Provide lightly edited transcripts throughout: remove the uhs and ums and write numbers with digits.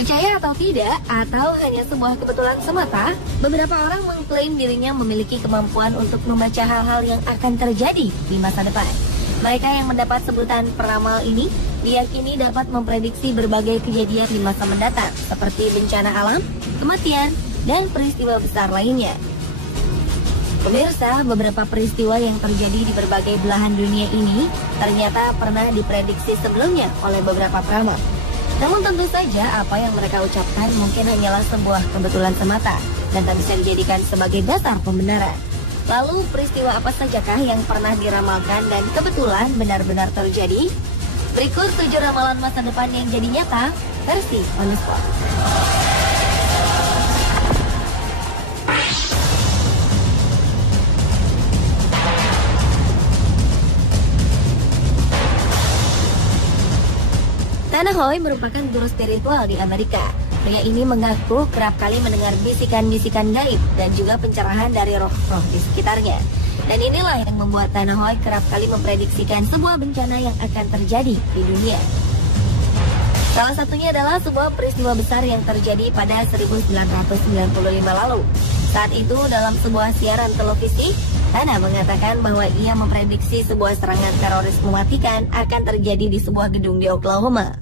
Percaya atau tidak, atau hanya sebuah kebetulan semata, beberapa orang mengklaim dirinya memiliki kemampuan untuk membaca hal-hal yang akan terjadi di masa depan. Mereka yang mendapat sebutan peramal ini diyakini dapat memprediksi berbagai kejadian di masa mendatang, seperti bencana alam, kematian, dan peristiwa besar lainnya. Pemirsa, beberapa peristiwa yang terjadi di berbagai belahan dunia ini ternyata pernah diprediksi sebelumnya oleh beberapa peramal. Namun tentu saja apa yang mereka ucapkan mungkin hanyalah sebuah kebetulan semata dan tak bisa dijadikan sebagai dasar pembenaran. Lalu peristiwa apa sajakah yang pernah diramalkan dan kebetulan benar-benar terjadi? Berikut 7 ramalan masa depan yang jadi nyata versi On The Spot. Tanahoy merupakan guru spiritual di Amerika. Pria ini mengaku kerap kali mendengar bisikan-bisikan gaib dan juga pencerahan dari roh-roh di sekitarnya. Dan inilah yang membuat Tanahoy kerap kali memprediksikan sebuah bencana yang akan terjadi di dunia. Salah satunya adalah sebuah peristiwa besar yang terjadi pada 1995 lalu. Saat itu dalam sebuah siaran televisi, Tana mengatakan bahwa ia memprediksi sebuah serangan teroris mematikan akan terjadi di sebuah gedung di Oklahoma.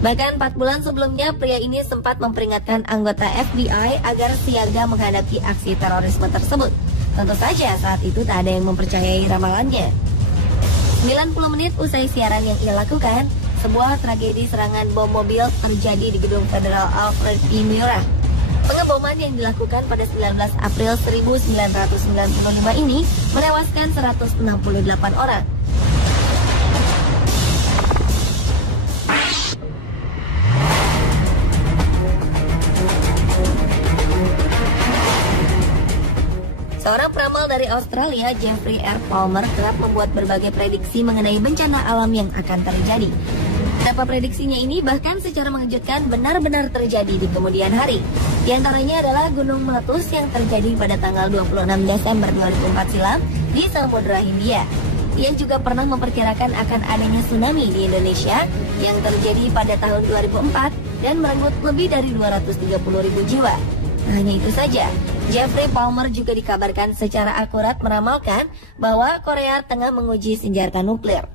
Bahkan 4 bulan sebelumnya, pria ini sempat memperingatkan anggota FBI agar siaga menghadapi aksi terorisme tersebut. Tentu saja saat itu tak ada yang mempercayai ramalannya. 90 menit usai siaran yang ia lakukan, sebuah tragedi serangan bom mobil terjadi di gedung Federal Alfred P. Murrah. Pengeboman yang dilakukan pada 19 April 1995 ini menewaskan 168 orang. Seorang peramal dari Australia, Jeffrey R. Palmer, kerap membuat berbagai prediksi mengenai bencana alam yang akan terjadi. Beberapa prediksinya ini bahkan secara mengejutkan benar-benar terjadi di kemudian hari. Di antaranya adalah gunung meletus yang terjadi pada tanggal 26 Desember 2004 silam di Samudra Hindia. Ia juga pernah memperkirakan akan adanya tsunami di Indonesia yang terjadi pada tahun 2004 dan merenggut lebih dari 230.000 jiwa. Nah, hanya itu saja, Jeffrey Palmer juga dikabarkan secara akurat meramalkan bahwa Korea tengah menguji senjata nuklir.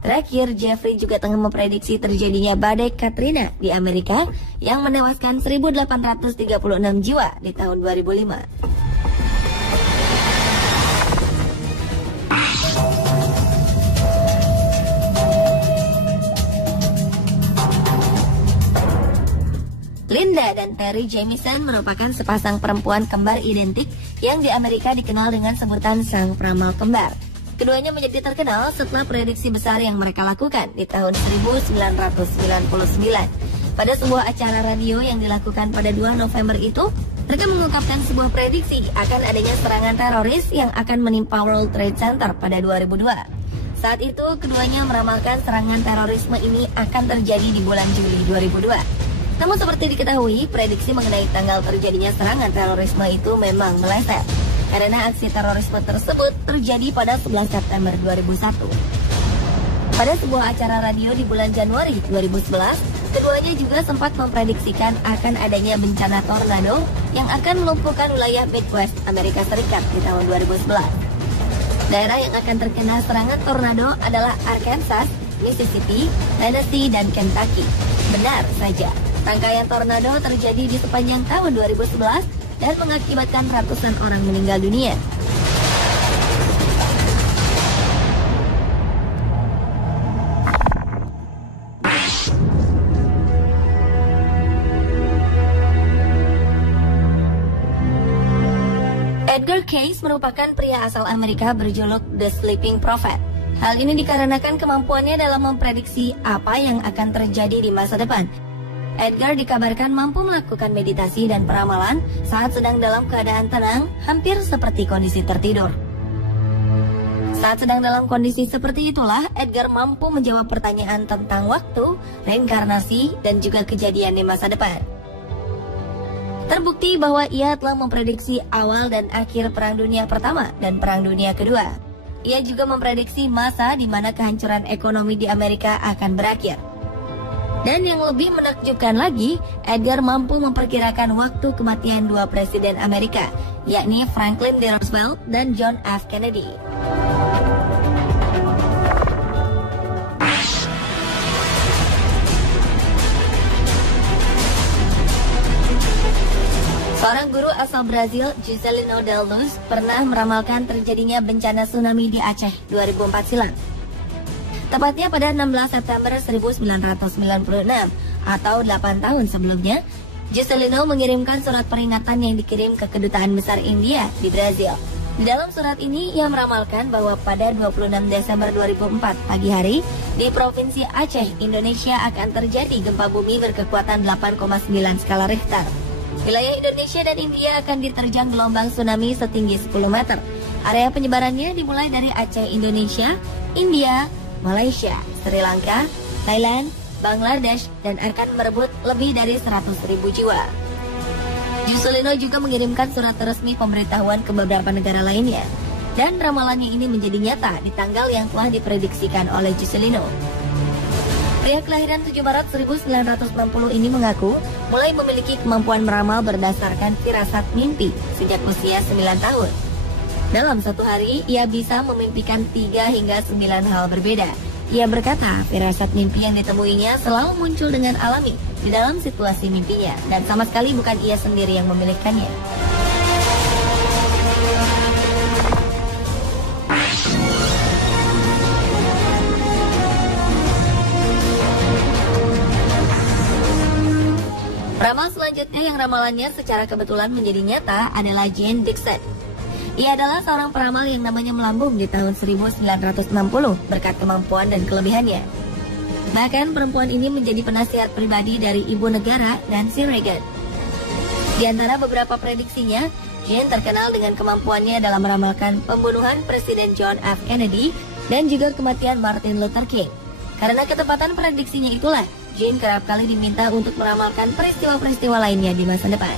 Terakhir, Jeffrey juga tengah memprediksi terjadinya badai Katrina di Amerika yang menewaskan 1.836 jiwa di tahun 2005. Linda dan Terry Jamison merupakan sepasang perempuan kembar identik yang di Amerika dikenal dengan sebutan sang peramal kembar. Keduanya menjadi terkenal setelah prediksi besar yang mereka lakukan di tahun 1999. Pada sebuah acara radio yang dilakukan pada 2 November itu, mereka mengungkapkan sebuah prediksi akan adanya serangan teroris yang akan menimpa World Trade Center pada 2002. Saat itu, keduanya meramalkan serangan terorisme ini akan terjadi di bulan Juli 2002. Namun seperti diketahui, prediksi mengenai tanggal terjadinya serangan terorisme itu memang meleset, karena aksi terorisme tersebut terjadi pada 11 September 2001. Pada sebuah acara radio di bulan Januari 2011, keduanya juga sempat memprediksikan akan adanya bencana tornado yang akan melumpuhkan wilayah Midwest Amerika Serikat di tahun 2011. Daerah yang akan terkena serangan tornado adalah Arkansas, Mississippi, Tennessee, dan Kentucky. Benar saja, rangkaian tornado terjadi di sepanjang tahun 2011 dan mengakibatkan ratusan orang meninggal dunia. Edgar Cayce merupakan pria asal Amerika berjuluk The Sleeping Prophet. Hal ini dikarenakan kemampuannya dalam memprediksi apa yang akan terjadi di masa depan. Edgar dikabarkan mampu melakukan meditasi dan peramalan saat sedang dalam keadaan tenang, hampir seperti kondisi tertidur. Saat sedang dalam kondisi seperti itulah, Edgar mampu menjawab pertanyaan tentang waktu, reinkarnasi, dan juga kejadian di masa depan. Terbukti bahwa ia telah memprediksi awal dan akhir Perang Dunia Pertama dan Perang Dunia Kedua. Ia juga memprediksi masa di mana kehancuran ekonomi di Amerika akan berakhir. Dan yang lebih menakjubkan lagi, Edgar mampu memperkirakan waktu kematian dua presiden Amerika, yakni Franklin D. Roosevelt dan John F. Kennedy. Seorang guru asal Brazil, Juscelino Del Luz, pernah meramalkan terjadinya bencana tsunami di Aceh 2004 silam. Tepatnya pada 16 September 1996 atau 8 tahun sebelumnya, Juscelino mengirimkan surat peringatan yang dikirim ke Kedutaan Besar India di Brazil. Di dalam surat ini, ia meramalkan bahwa pada 26 Desember 2004 pagi hari, di Provinsi Aceh, Indonesia akan terjadi gempa bumi berkekuatan 8,9 skala Richter. Wilayah Indonesia dan India akan diterjang gelombang tsunami setinggi 10 meter. Area penyebarannya dimulai dari Aceh, Indonesia, India, Malaysia, Sri Lanka, Thailand, Bangladesh, dan akan merebut lebih dari 100.000 jiwa. Juscelino juga mengirimkan surat resmi pemberitahuan ke beberapa negara lainnya. Dan ramalannya ini menjadi nyata di tanggal yang telah diprediksikan oleh Juscelino. Pria kelahiran 7 Maret 1960 ini mengaku mulai memiliki kemampuan meramal berdasarkan firasat mimpi sejak usia 9 tahun. Dalam satu hari, ia bisa memimpikan 3 hingga 9 hal berbeda. Ia berkata, firasat mimpi yang ditemuinya selalu muncul dengan alami di dalam situasi mimpinya, dan sama sekali bukan ia sendiri yang memilihkannya. Ramal selanjutnya yang ramalannya secara kebetulan menjadi nyata adalah Jane Dixon. Ia adalah seorang peramal yang namanya melambung di tahun 1960 berkat kemampuan dan kelebihannya. Bahkan perempuan ini menjadi penasihat pribadi dari ibu negara Nancy Reagan. Di antara beberapa prediksinya, Jane terkenal dengan kemampuannya dalam meramalkan pembunuhan Presiden John F. Kennedy dan juga kematian Martin Luther King. Karena ketepatan prediksinya itulah, Jane kerap kali diminta untuk meramalkan peristiwa-peristiwa lainnya di masa depan.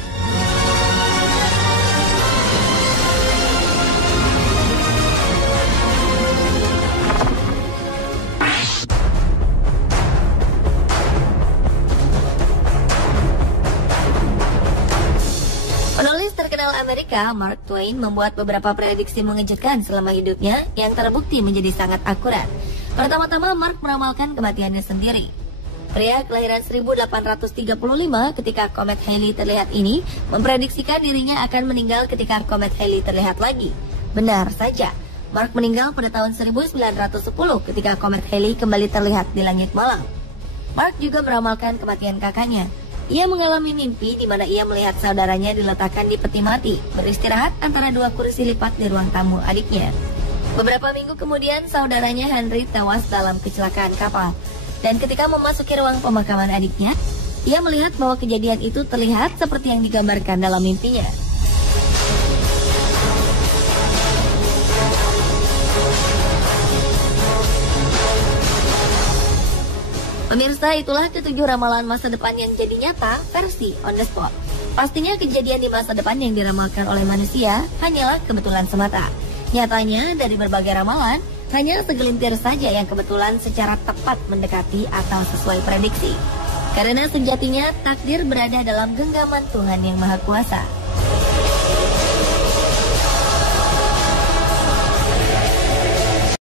Penulis terkenal Amerika, Mark Twain, membuat beberapa prediksi mengejutkan selama hidupnya yang terbukti menjadi sangat akurat. Pertama-tama, Mark meramalkan kematiannya sendiri. Pria kelahiran 1835 ketika komet Halley terlihat ini memprediksikan dirinya akan meninggal ketika komet Halley terlihat lagi. Benar saja, Mark meninggal pada tahun 1910 ketika komet Halley kembali terlihat di langit malam. Mark juga meramalkan kematian kakaknya. Ia mengalami mimpi di mana ia melihat saudaranya diletakkan di peti mati, beristirahat antara dua kursi lipat di ruang tamu adiknya. Beberapa minggu kemudian, saudaranya Henry tewas dalam kecelakaan kapal. Dan ketika memasuki ruang pemakaman adiknya, ia melihat bahwa kejadian itu terlihat seperti yang digambarkan dalam mimpinya. Pemirsa, itulah ketujuh ramalan masa depan yang jadi nyata versi on the spot. Pastinya kejadian di masa depan yang diramalkan oleh manusia hanyalah kebetulan semata. Nyatanya dari berbagai ramalan, hanya segelintir saja yang kebetulan secara tepat mendekati atau sesuai prediksi. Karena sejatinya takdir berada dalam genggaman Tuhan yang Maha Kuasa.